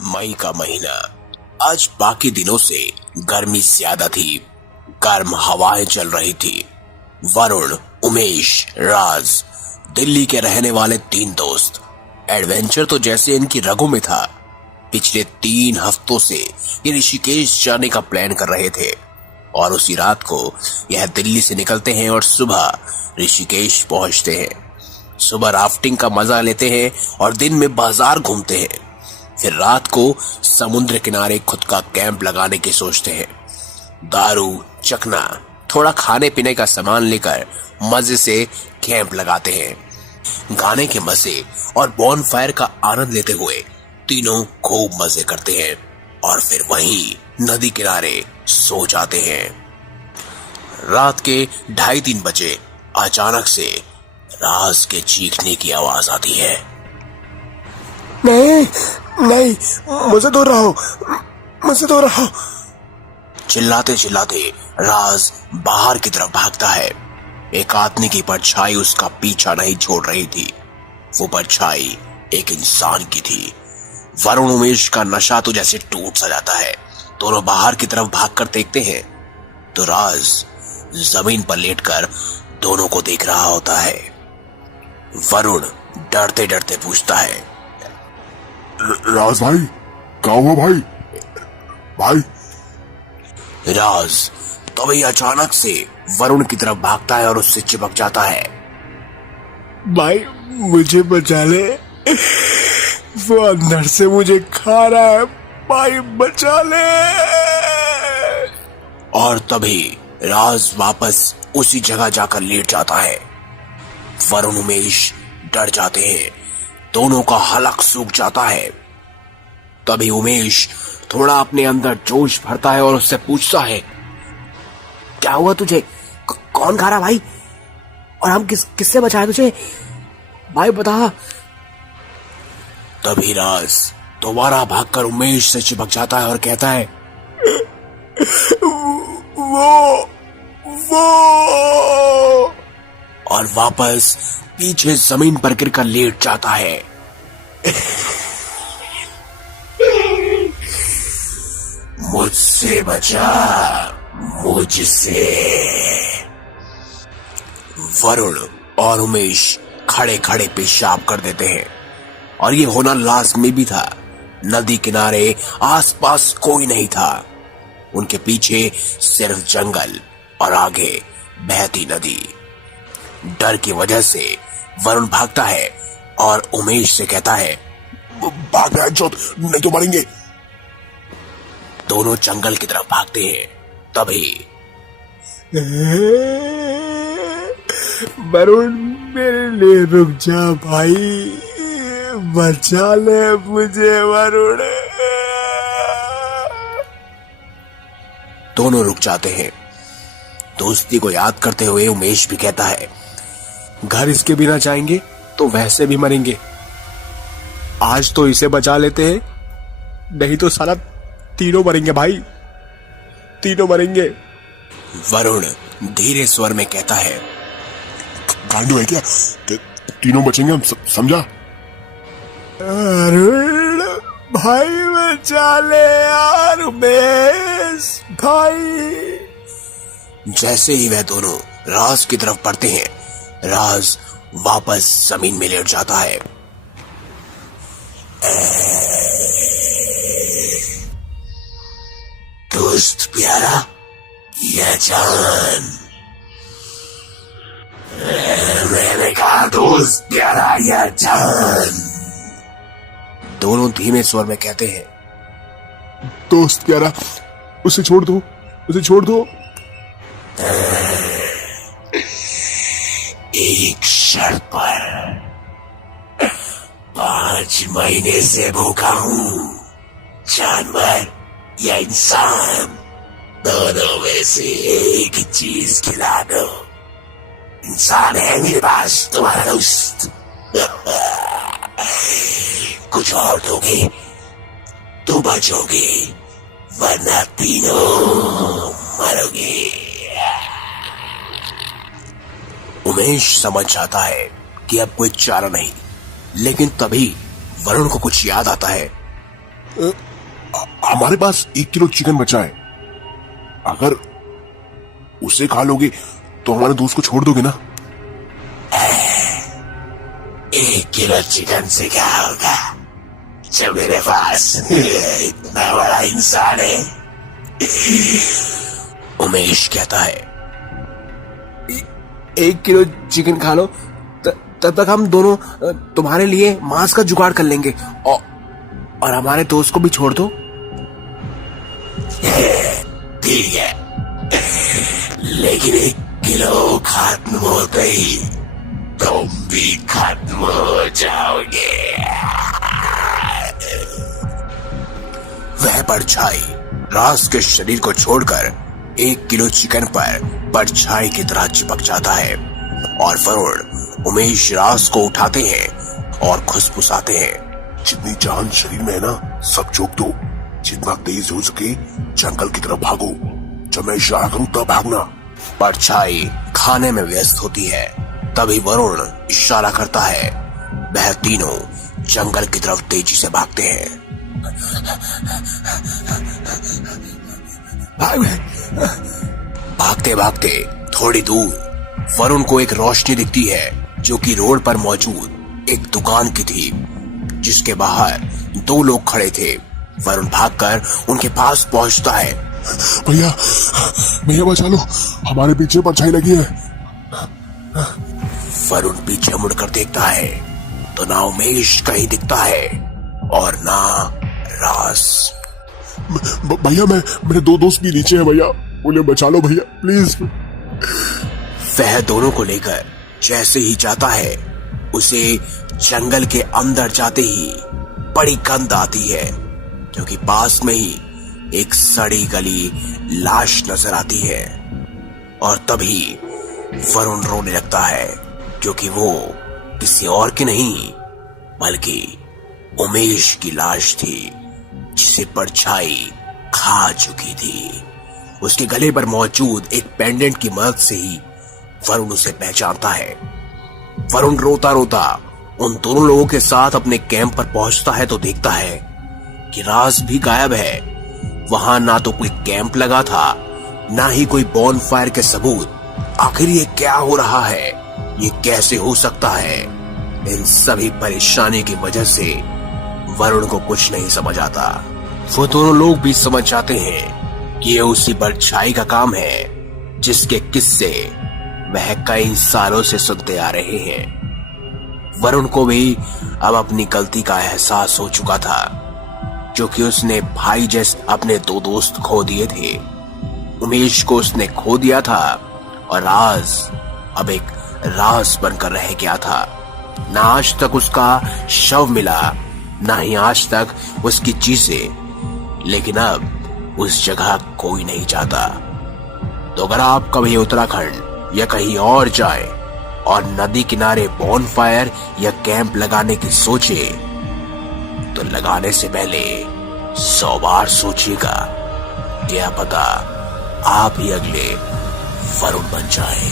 मई का महीना। आज बाकी दिनों से गर्मी ज्यादा थी। गर्म हवाएं चल रही थी। वरुण, उमेश, राज, दिल्ली के रहने वाले 3 दोस्त। एडवेंचर तो जैसे इनकी रगों में था। पिछले 3 हफ्तों से ये ऋषिकेश जाने का प्लान कर रहे थे और उसी रात को यह दिल्ली से निकलते हैं और सुबह ऋषिकेश पहुंचते हैं। सुबह राफ्टिंग का मजा लेते हैं और दिन में बाजार घूमते हैं। फिर रात को समुद्र किनारे खुद का कैंप लगाने की सोचते हैं। दारू, चखना, थोड़ा खाने पीने का सामान लेकर मजे से कैंप लगाते हैं। गाने के मजे और बॉनफायर का आनंद लेते हुए तीनों खूब मजे करते हैं और फिर वहीं नदी किनारे सो जाते हैं। रात के 2:30-3 बजे अचानक से राज के चीखने की आवाज आती है। नहीं नहीं, मुझे दूर रहो, मुझे दूर रहो। चिल्लाते चिल्लाते राज बाहर की तरफ भागता है। एक आदमी की परछाई उसका पीछा नहीं छोड़ रही थी। वो परछाई एक इंसान की थी। वरुण, उमेश का नशा तो जैसे टूट सा जाता है। दोनों बाहर की तरफ भागकर देखते हैं तो राज जमीन पर लेटकर दोनों को देख रहा होता है। वरुण डरते डरते पूछता है, राज भाई, क्या हुआ भाई? भाई राज तभी अचानक से वरुण की तरफ भागता है और उससे चिपक जाता है। भाई मुझे बचा ले, वो अंदर से मुझे खा रहा है, भाई बचा ले। और तभी राज वापस उसी जगह जाकर लेट जाता है। वरुण, उमेश डर जाते हैं। दोनों का हलक सूख जाता है। तभी उमेश थोड़ा अपने अंदर जोश भरता है और उससे पूछता है, क्या हुआ तुझे? कौन खा रहा भाई? और हम किससे बचाए तुझे भाई, बता। तभी राज दोबारा भागकर उमेश से चिपक जाता है और कहता है, वो और वापस पीछे जमीन पर गिरकर लेट जाता है। मुझसे बचा, मुझसे। वरुण और उमेश खड़े खड़े पेशाब कर देते हैं और ये होना लाजमी भी था। नदी किनारे आसपास कोई नहीं था। उनके पीछे सिर्फ जंगल और आगे बहती नदी। डर की वजह से वरुण भागता है और उमेश से कहता है, भाग रहा है जोत, नहीं तो मरेंगे। दोनों जंगल की तरफ भागते हैं। तभी वरुण, मेरे लिए रुक जा भाई, बचा ले मुझे वरुण। दोनों रुक जाते हैं। दोस्ती को याद करते हुए उमेश भी कहता है, घर इसके बिना जाएंगे तो वैसे भी मरेंगे। आज तो इसे बचा लेते हैं, नहीं तो साला तीनों मरेंगे भाई, तीनों मरेंगे। वरुण धीरे स्वर में कहता है, गांडू है क्या? तीनों बचेंगे हम, समझा? अरुण भाई बचा ले यार, उमेश भाई। जैसे ही वह दोनों राज की तरफ बढ़ते हैं, राज वापस जमीन में लेट जाता है। दोस्त प्यारा या जान? मैंने कहा दोस्त प्यारा या जान? दोनों धीमे स्वर में कहते हैं, दोस्त प्यारा, उसे छोड़ दो, उसे छोड़ दो। एक शर्त पर। 5 महीने से भूखा हूं। जानवर या इंसान, दोनों में से एक चीज खिला दो। इंसान है मेरे पास, तुम्हारा दोस्त। कुछ और दोगे तो बचोगे, वरना तीनों मरोगे। उमेश समझ जाता है कि अब कोई चारा नहीं, लेकिन तभी वरुण को कुछ याद आता है। हमारे पास 1 किलो चिकन बचा है, अगर उसे खा लोगे तो हमारे दोस्त को छोड़ दोगे ना? 1 किलो चिकन से क्या होगा जब मेरे पास इतना बड़ा इंसान है। उमेश कहता है, 1 किलो चिकन खा लो, तब तक हम दोनों तुम्हारे लिए मांस का जुगाड़ कर लेंगे और हमारे दोस्त को भी छोड़ दो। ठीक है, लेकिन 1 किलो खत्म होते ही तुम भी खत्म हो जाओगे। वह परछाई राज के शरीर को छोड़कर 1 किलो चिकन पर परछाई की तरह चिपक जाता है और वरुण उमेश राज को उठाते हैं और खुसफुसाते हैं। जितनी जान शरीर में है ना, सब झोंक दो। जितना तेज हो सके जंगल की तरफ भागो। जब मैं इशारा करूं तब भागना। परछाई खाने में व्यस्त होती है, तभी वरुण इशारा करता है। वह तीनों जंगल की तरफ तेजी से भागते हैं। भागते भागते थोड़ी दूर वरुण को एक रोशनी दिखती है जो कि रोड पर मौजूद एक दुकान की थी, जिसके बाहर 2 लोग खड़े थे। वरुण भागकर उनके पास पहुंचता है। भैया, भैया बचा लो, हमारे पीछे परछाई लगी है। वरुण पीछे मुड़कर देखता है तो ना उमेश कहीं दिखता है और ना राज। भैया, मेरे 2 दोस्त भी नीचे हैं भैया, उन्हें बचा लो भैया प्लीज। वह दोनों को लेकर जैसे ही जाता है, उसे जंगल के अंदर जाते ही बड़ी गंध आती है, क्योंकि पास में ही एक सड़ी गली लाश नजर आती है। और तभी वरुण रोने लगता है, क्योंकि वो किसी और की नहीं बल्कि उमेश की लाश थी, जिसे परछाई खा चुकी थी। उसके गले पर मौजूद एक पेंडेंट की मदद से ही वरुण उसे पहचानता है। वरुण रोता रोता उन दोनों लोगों के साथ अपने कैंप पर पहुंचता है तो देखता है कि राज भी गायब है। वहां ना तो कोई कैंप लगा था, ना ही कोई बॉनफायर के सबूत। आखिर ये क्या हो रहा है? ये कैसे हो सकता है? इन सभी परेशानी की वजह से वरुण को कुछ नहीं समझ आता। वो दोनों लोग भी समझ जाते हैं कि ये उसी परछाई का काम है, जिसके किस्से वह कई सालों से सुनते आ रहे हैं। वरुण को भी अब अपनी गलती का एहसास हो चुका था, क्योंकि उसने भाई जैसे अपने 2 दोस्त खो दिए थे। उमेश को उसने खो दिया था और राज अब एक राज बनकर रह गया था। ना आज तक उसका शव मिला, ना ही आज तक उसकी चीजें, लेकिन अब उस जगह कोई नहीं जाता। तो अगर आप कभी उत्तराखंड या कहीं और जाए और नदी किनारे बॉनफायर या कैंप लगाने की सोचे, तो लगाने से पहले 100 बार सोचिएगा, क्या पता आप ही अगले वरुण बन जाए।